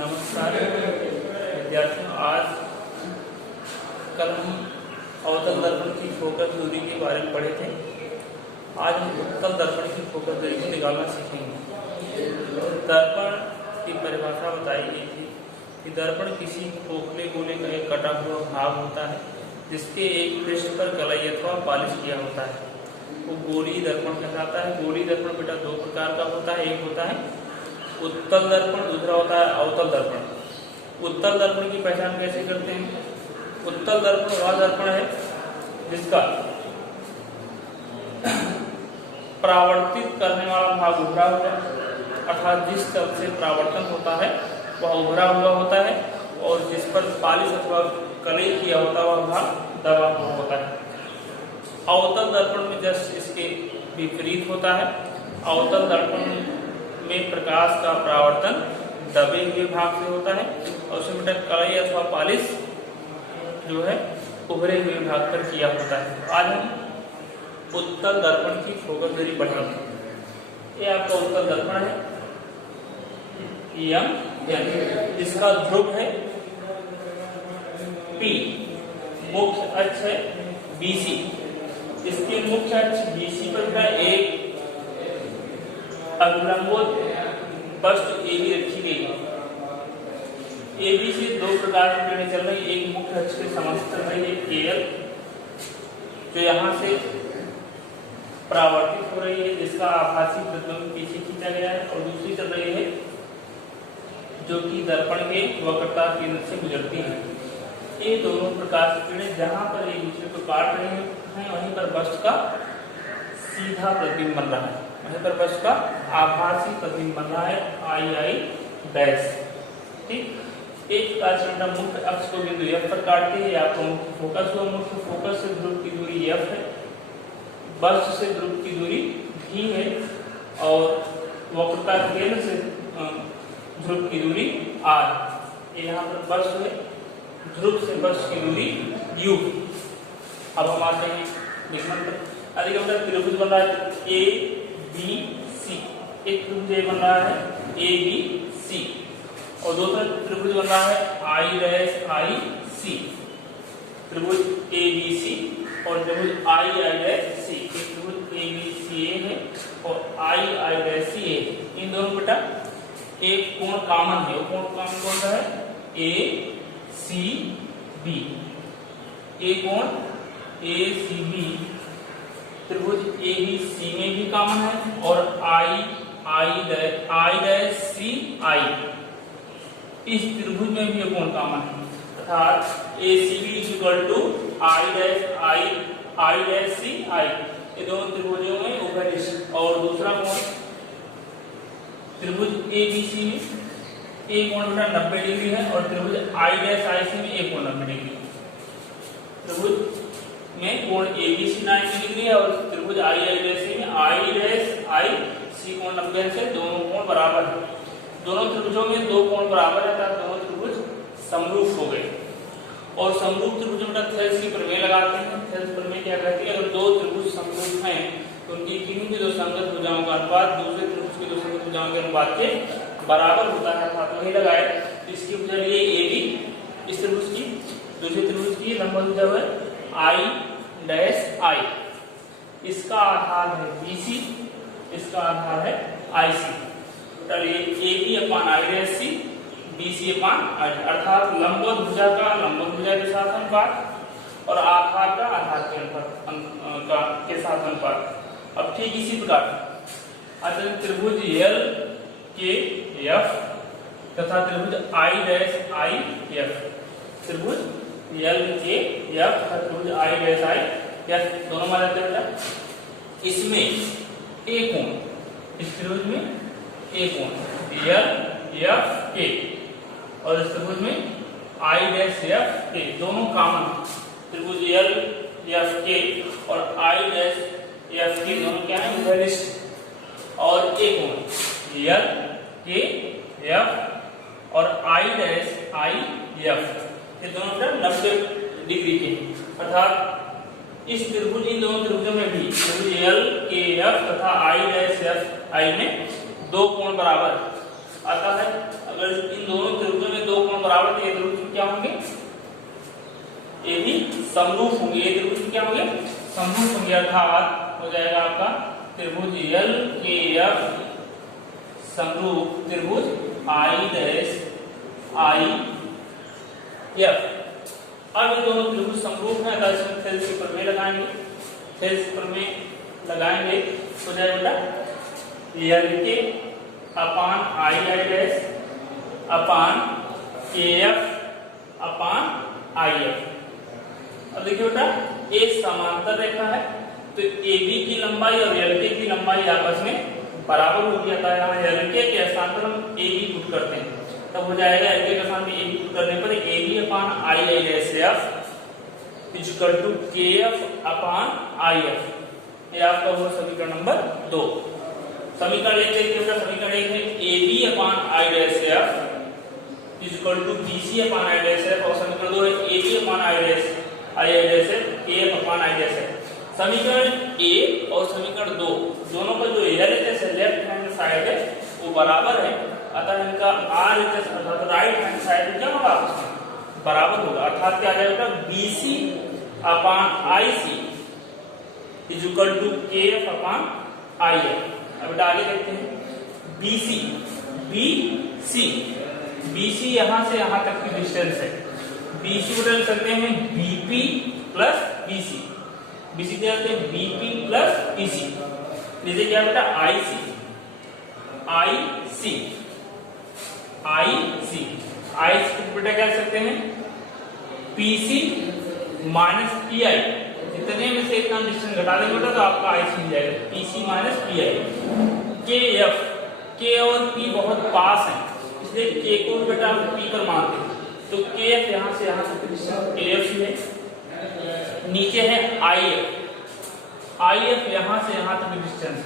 नमस्कार विद्यार्थियों, आज कल हम अवतल दर्पण की फोकस दूरी के बारे में पढ़े थे। आज हम उत्तल दर्पण की फोकस दूरी को निकालना सीखेंगे। दर्पण की परिभाषा बताई गई थी कि दर्पण किसी खोखले गोले का एक कटा हुआ भाग होता है जिसके एक पृष्ठ पर कलई अथवा पॉलिश किया होता है। वो गोलीय दर्पण कहलाता है। गोलीय दर्पण बेटा दो प्रकार का होता है। एक होता है उत्तल दर्पण, दूसरा होता है अवतल दर्पण। उत्तल दर्पण की पहचान कैसे करते हैं? उत्तल दर्पण वह दर्पण है जिसका परावर्तित करने वाला भाग उभरा हुआ, अर्थात जिस तल से परावर्तन होता है वह उभरा हुआ होता है, और जिस पर पॉलिश अथवा कलई किया होता है वह भाग दबा हुआ होता है। अवतल दर्पण में जस्ट इसके विपरीत होता है। अवतल दर्पण में प्रकाश का परावर्तन दबे हुए भाग से होता है और उसमें बेटा कलई अथवा पॉलिश जो है उभरे हुए भाग पर किया होता है। आज हम उत्तल दर्पण की फोकस दूरी बढ़ाएंगे। ये आपका उत्तल दर्पण है एम, इसका ध्रुव है P, मुख्य अक्ष है BC। इसके मुख्य अक्ष BC पर का एक अभिलंबोत वस्तु AB रखी गई है। AB से दो प्रकार की किरणें चल रही। एक मुख्य अक्ष के समांतर चल रही है KL, जो यहाँ से परावर्तित हो रही है, जिसका आभासी प्रतिबिंब पीछे खींचा गया है, और दूसरी चल रही है जो कि दर्पण के वक्रता केंद्र से गुजरती है। ये दोनों प्रकार की किरणें जहाँ पर एक दूसरे को काट रही हैं वहीं पर वस्तु का सीधा प्रतिबिंब बन रहा है, वहीं पर वस्तु का आभासी प्रतिबिंब बन रहा है आई डैश। ठीक, एक कांच मुख्य अक्ष को बिंदु F पर काटती है। आपको मुख्य फोकस हुआ, मुख्य फोकस से ध्रुव की दूरी F है, वस्तु से ध्रुव की दूरी V है, और वक्रता केंद्र से ध्रुव की दूरी R। यहाँ पर वस्तु है, ध्रुव से वस्तु की दूरी U। अब हम आते हैं निगमन पर। अधिक त्रिभुज बन रहा है ABC, एक त्रिभुज बन रहा है ABC, और दूसरा त्रिभुज बन रहा है IC। त्रिभुज ABC और त्रिभुज IC। एक त्रिभुज ABCA है और IICA। इन दोनों बेटा एक कोण कॉमन है। वो कोण कौन सा है? ACB। एक कोण ACB त्रिभुज ABC में भी कॉमन है, और IICI इस त्रिभुज में भी कोण कॉमन है, अर्थात ACB IICI। ये दोनों त्रिभुजों में उभय। और दूसरा कोण त्रिभुज ABC में एक कोण 90 डिग्री है, और त्रिभुज IIC में एक कोण 90 डिग्री। त्रिभुज में कोण ABC 90 डिग्री है, और त्रिभुज IIC में IIC कोण 90 से दोनों कोण बराबर है। दोनों त्रिभुजों में दो कोण बराबर है, अर्थात दोनों त्रिभुज समरूप हो गए। और समरूप त्रिभुजों में थेल्स की प्रमेय लगाते हैं। थेल्स प्रमेय क्या कहती है? अगर दो त्रिभुज समरूप हैं तो उनकी किन्हीं की दो संगत भुजाओं का अनुपात दूसरे त्रिभुज की दो संगत भुजाओं के अनुपात के बराबर होता है, अर्थात वही लगाए। इसकी भुजा लिए AB, इस त्रिभुज की, दूसरे त्रिभुज की लंबवत भुजा है I', इसका आधार है BC, इसका आधार है IC। चलिए AB upon IC, BC upon I, अर्थात लंबवत भुजा का लंबवत भुजा के साथ अनुपात और आधार का आधार के अनुपात के साथ अनुपात। अब ठीक इसी प्रकार त्रिभुज LKF तथा त्रिभुज I'IF, त्रिभुज LKF तथा त्रिभुज I'IF दोनों मान लेते हैं। इसमें एक कोण, इस त्रिभुज में एक कोण LFK, और इस त्रिभुज में I'FK दोनों कॉमन। त्रिभुज LFK और I'FK दोनों क्या है? उभयनिष्ठ। और एक कोण LKF और I'IF ये दोनों 90 डिग्री के, अर्थात इस त्रिभुज इन दोनों त्रिभुजों में भी त्रिभुज LKF तथा I'FI में दो कोण बराबर, आता है। अगर इन दोनों त्रिभुजों में दो कोण बराबर तो ये त्रिभुज क्या होंगे, ये भी समरूप होंगे। ये त्रिभुज क्या होंगे, समरूप होंगे। अर्थात हो जाएगा आपका त्रिभुज एल के एफ समरूप त्रिभुज आई डैश आई एफ। अब ये दोनों त्रिभुज समरूप है, तो इसमें सेल्स के प्रमेय लगाएंगे। सेल्स प्रमेय लगाएंगे हो जाएगा बेटा एल के अपान आई आई डैश अपान के एफ अपान आई एफ। अब देखिए बेटा ए समांतर रेखा है, तो ए बी की लंबाई और एल के की लंबाई आपस में बराबर हो गया था। यहाँ एल के स्थान पर हम ए बी पुट करते हैं, तब हो जाएगा एल के स्थान पर ए बी पुट करने पर A B upon I I dash F equal to K F upon I F. ये आपका हुआ समीकरण नंबर 2। समीकरण 1 देखिए, समीकरण 1 है A B upon I dash F equal to B C upon I dash F, और समीकरण 2 है A B upon I dash F के F upon I dash F. समीकरण ए और समीकरण 2 दोनों का जो एलएचएस है लेफ्ट हैंड साइड है वो बराबर है, अतः इनका आरएचएस अर्थात राइट हैंड साइड क्या होगा, आपस में बराबर होगा। अर्थात क्या आ जाएगा BC upon IC is equal to KF upon IF. अब आगे देखते हैं बीसी बीसी बीसी यहां से यहां तक की डिस्टेंस है। बीसी को डाल सकते हैं बीपी प्लस बीसी, बीसी क्या होते हैं बीपी प्लस पीसी। जैसे क्या बेटा आईसी आईसी आईसी आईसी बेटा क्या सकते हैं पीसी माइनस पीआई। जितने में से इतना डिस्टेंस घटा देंगे बेटा तो आपका आईसी मिल जाएगा पीसी माइनस पीआई। के एफ के और पी बहुत पास है, इसलिए के को बेटा हम पी पर मानते हैं, तो के एफ यहां से यहां तक डिस्टेंस के एफ है। नीचे है आईएफ, आईएफ यहां से यहां तक डिस्टेंस है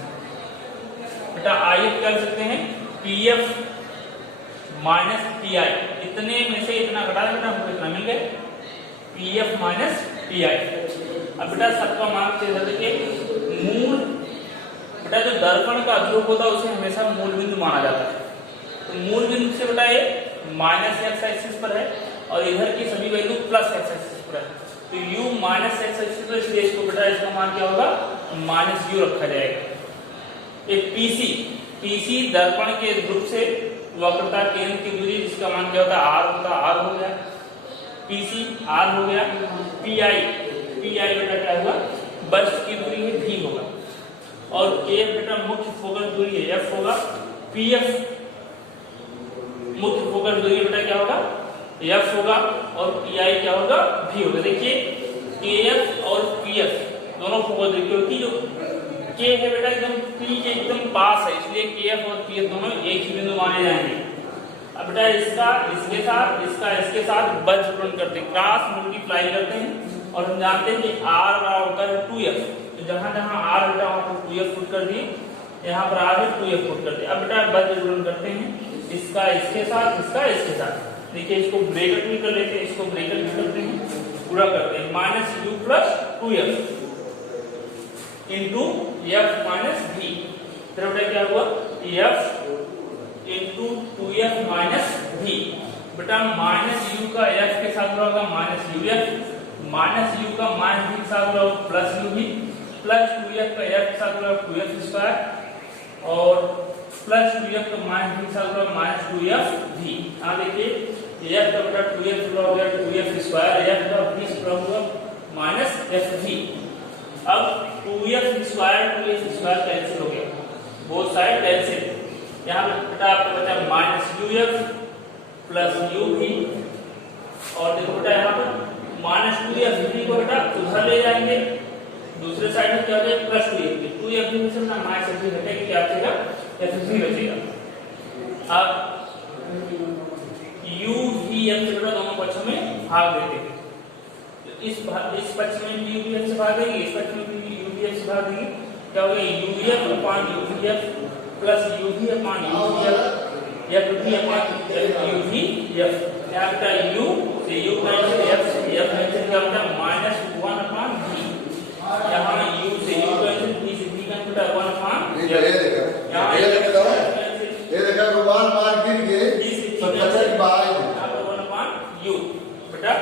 बेटा। आईएफ क्या कर सकते हैं पीएफ माइनस पीआई। इतने में से इतना घटा देना हमको इतना मिल गया पीएफ माइनस पीआई। अब बेटा सबका मान से देखिए मूल बेटा जो दर्पण का ध्रुव होता है उसे हमेशा मूल बिंदु माना जाता है। तो मूल बिंदु से बेटा ये माइनस एक्स एक्सिस पर है और इधर की सभी वैल्यू प्लस एक्स एक्सिस पर है, तो u माइनस एक्स एक्सिस पर, इसलिए इसको बेटा इसका मान क्या होगा माइनस u रखा जाएगा। एक पीसी पीसी दर्पण के ध्रुव से वक्रता केंद्र की दूरी जिसका मान क्या होता है r होता है, r हो गया पीसी r हो गया। पीआई पीआई बेटा क्या हुआ बर्स्ट की दूरी है v होगा, और k बेटा मुख्य फोकस दूरी है f होगा। पीएफ मुख्य फोकस दूरी बेटा क्या होगा f होगा, और pi क्या होगा v होगा। देखिए kf और pf दोनों फोकस दूरी, क्योंकि जो k है बेटा एकदम p के एकदम पास है, इसलिए kf और pf दोनों एक ही बिंदु माने जाएंगे। अब बेटा इसका इसके साथ इसका इसके साथ बल गुणन करते हैं, क्रॉस मल्टीप्लाई करते हैं, और हम जानते हैं कि r बराबर होता है 2f, तो जहां जहां r बेटा वहां पर 2f पुट कर दिए, यहाँ पर r है 2f पुट कर दिए। अब बेटा बल गुणन करते हैं इसका इसके साथ इसका इसके साथ। देखिए इसको ब्रैकेट में कर लेते हैं, इसको ब्रैकेट में करते हैं, पूरा करते हैं minus u plus 2f into F minus v। फिर बेटा क्या हुआ f into 2f minus v। बेटा माइनस u का f के साथ होगा माइनस uf, माइनस u का माइनस v के साथ होगा प्लस uv, प्लस 2f का f के साथ होगा 2f स्क्वायर, और प्लस 2f का माइनस v के साथ होगा माइनस 2f v। यहाँ देखिए f का बेटा 2f हो गया 2f स्क्वायर, f का v स्क्वायर होगा माइनस fv। अब 2f स्क्वायर कैंसिल हो गया, बोथ साइड कैंसिल। यहाँ पे बेटा आपको बचा माइनस uf प्लस uv, और देखो बेटा यहाँ पर माइनस 2f को बेटा उधर ले जाएंगे, दूसरे साइड में क्या हो जाएगा प्लस 2f में से ना माइनस fv घटेगा, क्या बचेगा fv बचेगा। अब uvf से दोनों पक्षों में भाग देते हैं, इस पक्ष में uvf से भाग देंगे, इस पक्ष में uvf से भाग देंगे, क्या हो गया uf अपान uvf प्लस uv अपान uvf या v अपान uvf। क्या होता है u से u कैंसिल, f से f कैंसिल, क्या होता है माइनस 1 अपान v। यहाँ u से u कैंसिल, v से v कैंसिल, 1 अपान। ये देखा 1 अपान v बट्टा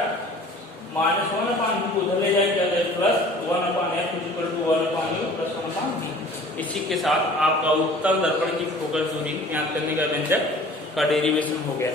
-1/v उधर ले जाएंगे plus 1/f equal to 1/u plus 1/v। इसी के साथ आपका उत्तल दर्पण की फोकस दूरी ज्ञात करने का व्यंजक का डेरिवेशन हो गया।